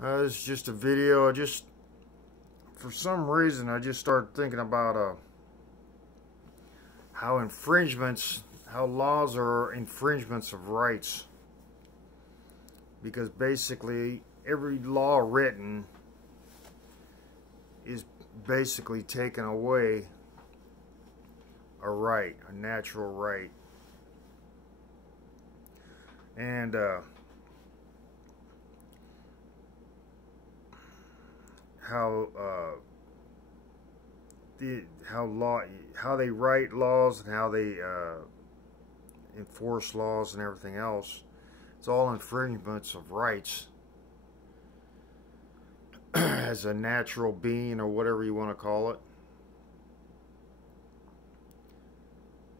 It's just a video. For some reason, I just started thinking about how laws are infringements of rights. Because basically, every law written is basically taking away a right, a natural right. And how they write laws and how they enforce laws and everything else. It's all infringements of rights as a natural being, or whatever you want to call it.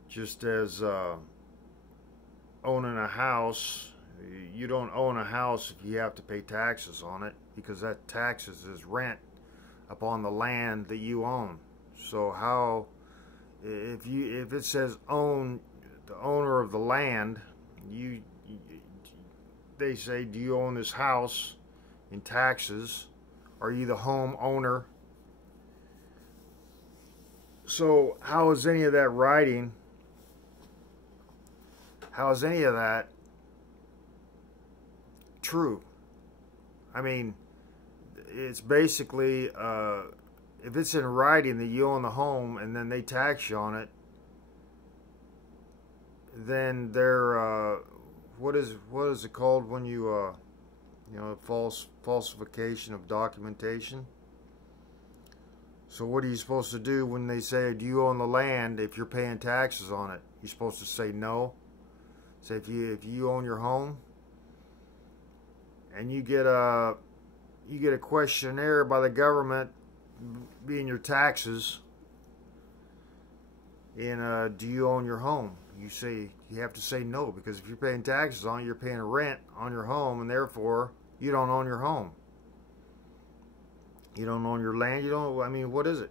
Just as owning a house, you don't own a house if you have to pay taxes on it, because that taxes is rent upon the land that you own. So how, if it says own, the owner of the land, they say, do you own this house in taxes? Are you the homeowner? So how is any of that writing? How is any of that true? I mean, it's basically, if it's in writing that you own the home and then they tax you on it, then they're, what is it called when you, falsification of documentation? So what are you supposed to do when they say, do you own the land, if you're paying taxes on it? You're supposed to say no. Say if you own your home and you get a questionnaire by the government, being your taxes, and do you own your home? You have to say no, because if you're paying taxes on it, you're paying rent on your home, and therefore you don't own your home. You don't own your land. You don't. I mean, what is it?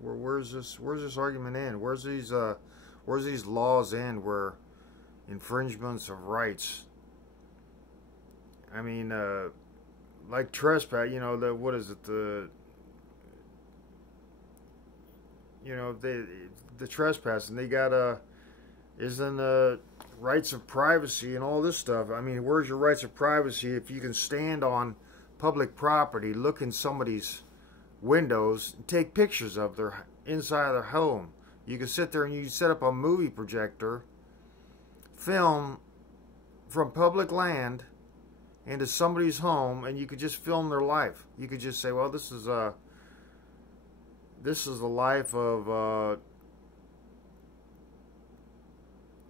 Where's this argument end? Where's these laws end where infringements of rights? I mean, like trespass. What is it? The trespassing. They got isn't rights of privacy and all this stuff. I mean, where's your rights of privacy if you can stand on public property, look in somebody's windows, and take pictures of their inside of their home? You can sit there and you set up a movie projector, film from public land into somebody's home, and you could just film their life. You could just say, well, this is the life of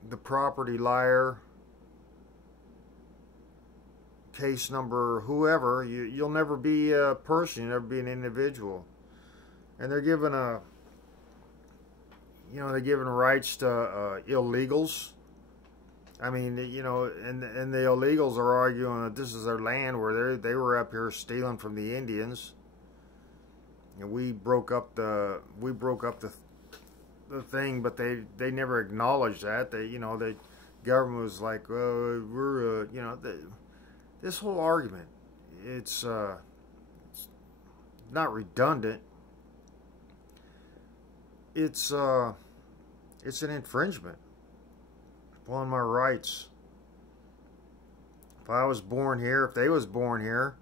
the property liar, case number whoever. You'll never be a person, you'll never be an individual. And they're giving they're giving rights to illegals. I mean, and the illegals are arguing that this is their land, where they were up here stealing from the Indians, and we broke up the thing, but they never acknowledged that. The government was like, we're this whole argument, it's not redundant. It's an infringement upon my rights. If I was born here, if they was born here,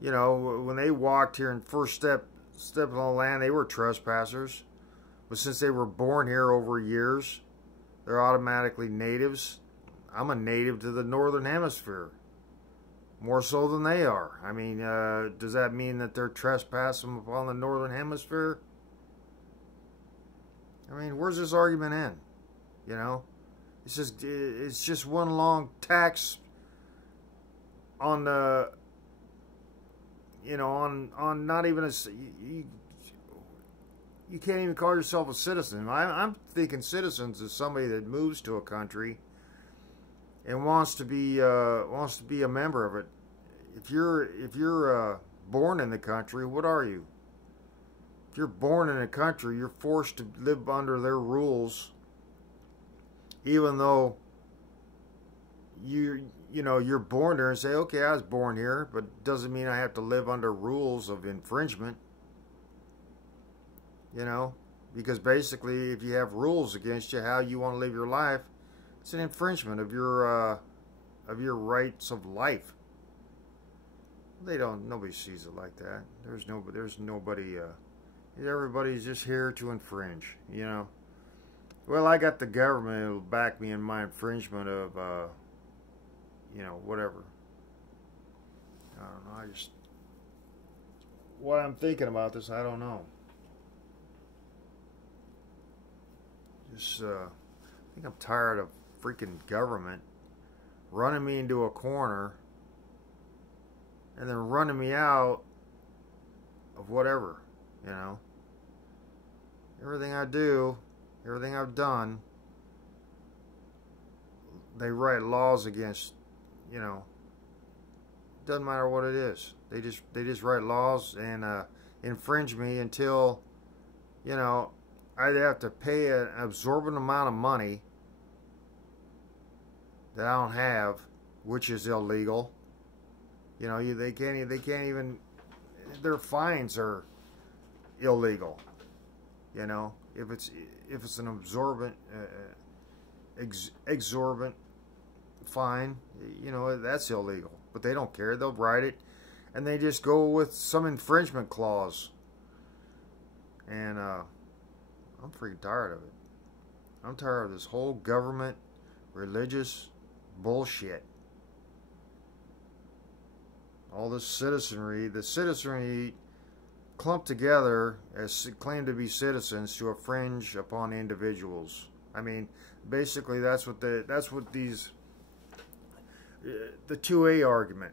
when they walked here and first stepped on the land, they were trespassers. But since they were born here over years, they're automatically natives. I'm a native to the northern hemisphere, more so than they are. I mean, does that mean that they're trespassing upon the northern hemisphere? I mean, where's this argument end? It's just one long tax on the, on not even a. You can't even call yourself a citizen. I'm thinking citizens is somebody that moves to a country and wants to be a member of it. If you're born in the country, what are you? If you're born in a country, you're forced to live under their rules, even though you know, you're born there and say, okay, I was born here, but it doesn't mean I have to live under rules of infringement. You know, because basically, if you have rules against you, how you want to live your life, it's an infringement of your rights of life. They don't. Nobody sees it like that. There's nobody. Everybody's just here to infringe. You know. Well, I got the government who'll back me in my infringement of, you know, whatever. I don't know. I just, what I'm thinking about this, I don't know. Just, I think I'm tired of freaking government running me into a corner and then running me out of whatever, you know. Everything I do, everything I've done, they write laws against, you know. Doesn't matter what it is. They just write laws and infringe me until, you know, I'd have to pay an absorbent amount of money that I don't have, which is illegal. You know, they can't even. Their fines are illegal. You know, if it's an exorbitant fine, you know, that's illegal. But they don't care. They'll write it, and they just go with some infringement clause. And I'm freaking tired of it. I'm tired of this whole government, religious bullshit. All this citizenry, the citizenry clumped together as claim to be citizens to infringe upon individuals. I mean, basically that's what these the 2A argument.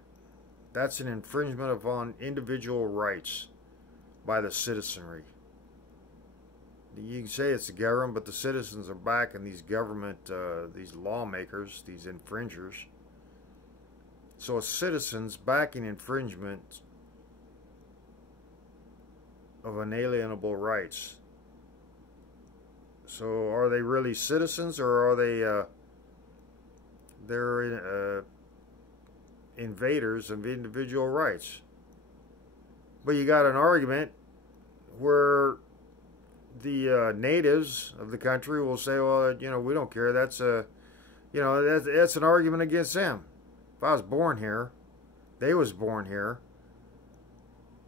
That's an infringement upon individual rights by the citizenry. You can say it's the government, but the citizens are backing these government, these lawmakers, these infringers. So citizens backing infringement of inalienable rights. So are they really citizens, or are they they're invaders of individual rights? But you got an argument where the natives of the country will say, well, you know, we don't care. That's a, you know, that's an argument against them. If I was born here, they was born here.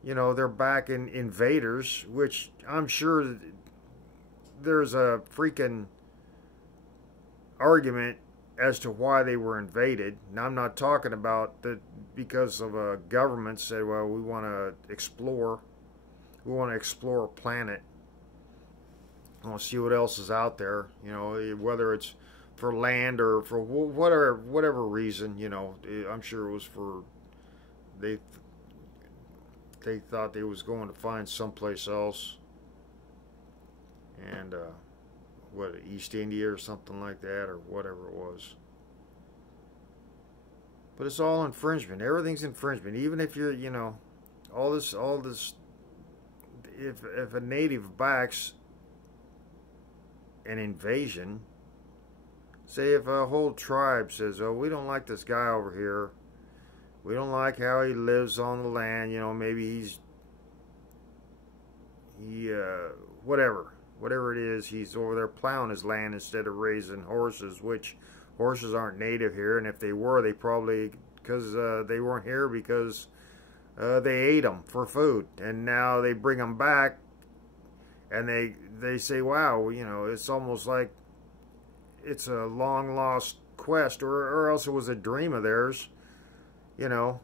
You know, they're backing invaders, which I'm sure there's a freaking argument as to why they were invaded. Now, I'm not talking about that because of a government said, well, we want to explore a planet. I want to see what else is out there, you know, whether it's for land or for whatever reason, you know. I'm sure it was for, they thought they was going to find someplace else, and what, East India or something like that, or whatever it was. But it's all infringement. Everything's infringement. Even if you're, you know, all this. If a native backs an invasion, say if a whole tribe says, oh, we don't like this guy over here, we don't like how he lives on the land, you know, maybe whatever it is, he's over there plowing his land instead of raising horses, which horses aren't native here, and if they were, they probably, because they weren't here because they ate them for food, and now they bring them back, and they say, wow, you know, it's almost like it's a long lost quest, or else it was a dream of theirs. You know,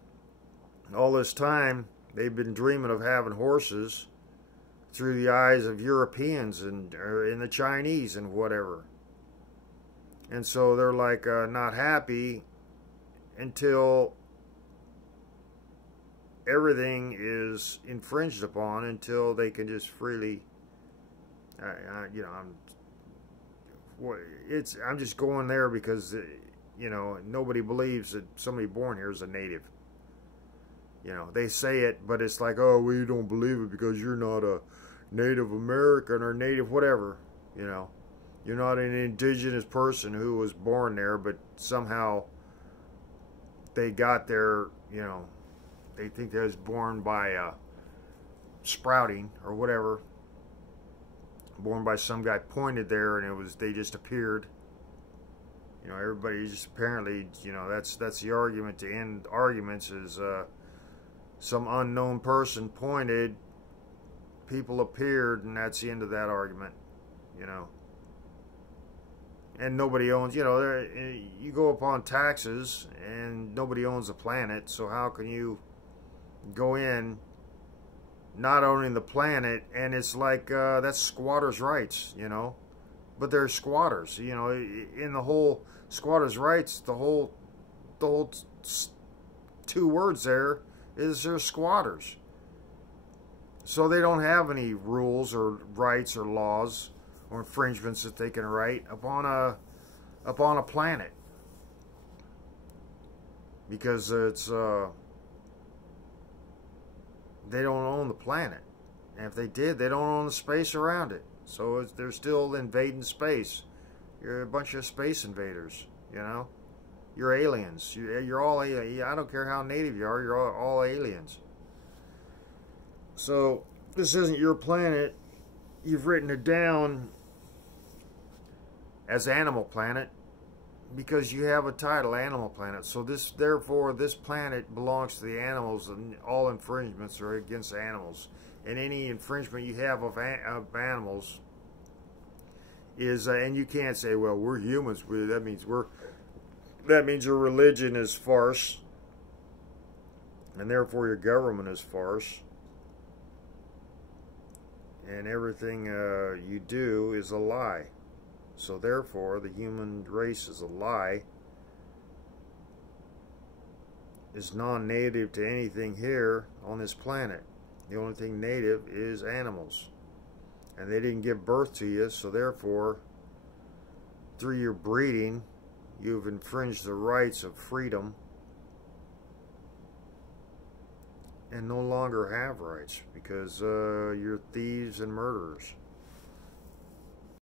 all this time they've been dreaming of having horses through the eyes of Europeans and the Chinese and whatever. And so they're like not happy until everything is infringed upon, until they can just freely, you know, I'm just going there because, you know, nobody believes that somebody born here is a native. You know, they say it, but it's like, oh, well, you don't believe it because you're not a Native American or Native whatever, you know. You're not an indigenous person who was born there, but somehow they got their, you know, they think they was born by sprouting or whatever, born by some guy pointed there, and it was, they just appeared. You know, everybody just apparently, you know, that's the argument to end arguments is some unknown person pointed, people appeared, and that's the end of that argument, you know. And nobody owns, you know, you go upon taxes and nobody owns the planet, so how can you go in not owning the planet? And it's like, that's squatters' rights, you know. But they're squatters, you know, in the whole squatters' rights, the whole two words there is they're squatters. So they don't have any rules or rights or laws or infringements that they can write upon a planet, because it's they don't own the planet, and if they did, they don't own the space around it. So they're still invading space. You're a bunch of space invaders, you know. You're aliens. You're all, I don't care how native you are, you're all aliens. So this isn't your planet. You've written it down as Animal Planet because you have a title, Animal Planet. So therefore this planet belongs to the animals, and all infringements are against animals. And any infringement you have of animals is, and you can't say, well, we're humans. That means your religion is farce, and therefore your government is farce, and everything you do is a lie. So therefore the human race is a lie, is non-native to anything here on this planet. The only thing native is animals, and they didn't give birth to you, so therefore through your breeding you've infringed the rights of freedom and no longer have rights, because you're thieves and murderers.